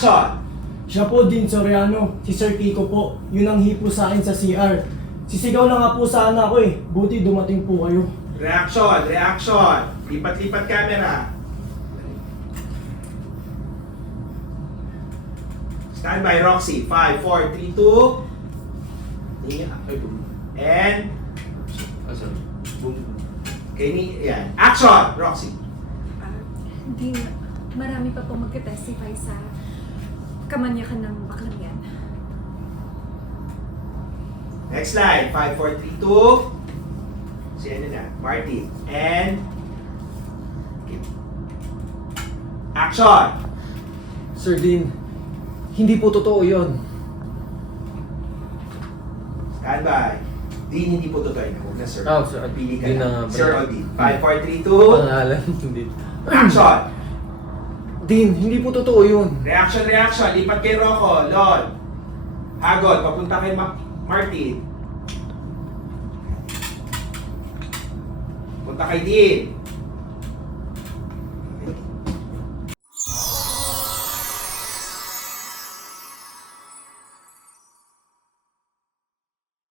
Action! Siya po din, Soriano. Si Sir Kiko po. Yun ang hipo sa akin sa CR. Sisigaw na nga po sana ako eh. Buti dumating po kayo. Reaction! Reaction! Lipat-lipat camera. Stand by, Roxy. 5, 4, 3, 2. And... Yan. Action! Roxy. Hindi, marami pa pong magka-testify sa kamanyakan ng baklang yan. Next slide. 5, 4, 3, 2. Si ano na? Marty. And... Action! Sir Dean, hindi po totoo yun. Stand by. Dean, hindi po totoo yun. Huwag na, sir. Oh, sir. Pili ka Dean na. na- Sir o Dean. 5, 4, 3, 2. Pangalan, hindi. Action! Dean, hindi po totoo yun. Reaction, reaction. Lipat kay Rocco. Lon. Hagod. Papunta kay Martin. Punta kay Dean.